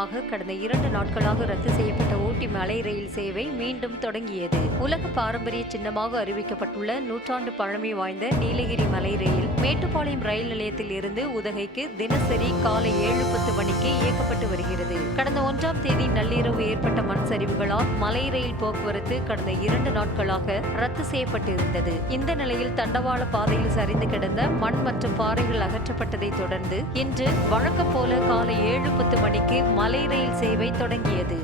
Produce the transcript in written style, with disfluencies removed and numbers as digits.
காரணமாக கடந்த 2 நாட்களாக ரத்து செய்யப்பட்ட ஊட்டி மலை ரயில் சேவை மீண்டும் தொடங்கியது. உலக பாரம்பரிய சின்னமாக அறிவிக்கப்பட்டுள்ள நூற்றாண்டு பழமை வாய்ந்த நீலகிரி மலை ரயில் மேட்டுப்பாளையம் ரயில் நிலையத்தில் இருந்து உதகைக்கு தினசரி காலை 7:10 மணிக்கு இயக்கப்பட்டு வருகிறது. கடந்த 1ஆம் தேதி நள்ளிரவு ஏற்பட்ட மண் சரிவுகளால் மலை ரயில் போக்குவரத்து கடந்த 2 நாட்களாக ரத்து செய்யப்பட்டிருந்தது. இந்த நிலையில் தண்டவாள பாதையில் சரிந்து கிடந்த மண் மற்றும் பாறைகள் அகற்றப்பட்டதை தொடர்ந்து இன்று வழக்கம் போல காலை 7:10 மணிக்கு மலை ரயில் சேவை தொடங்கியது.